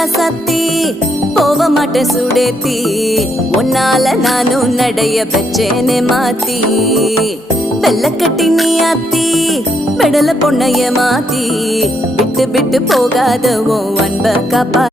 ராசாத்தி போக மாட்டேன் சுடேத்தி உன்னால நானும் நடைய பெச்சேனே மாத்தி வெள்ளக்கட்டி நீ ஆத்தி பெடல பொண்ணைய மாத்தி விட்டு விட்டு போகாத உன் அன்ப காப்பா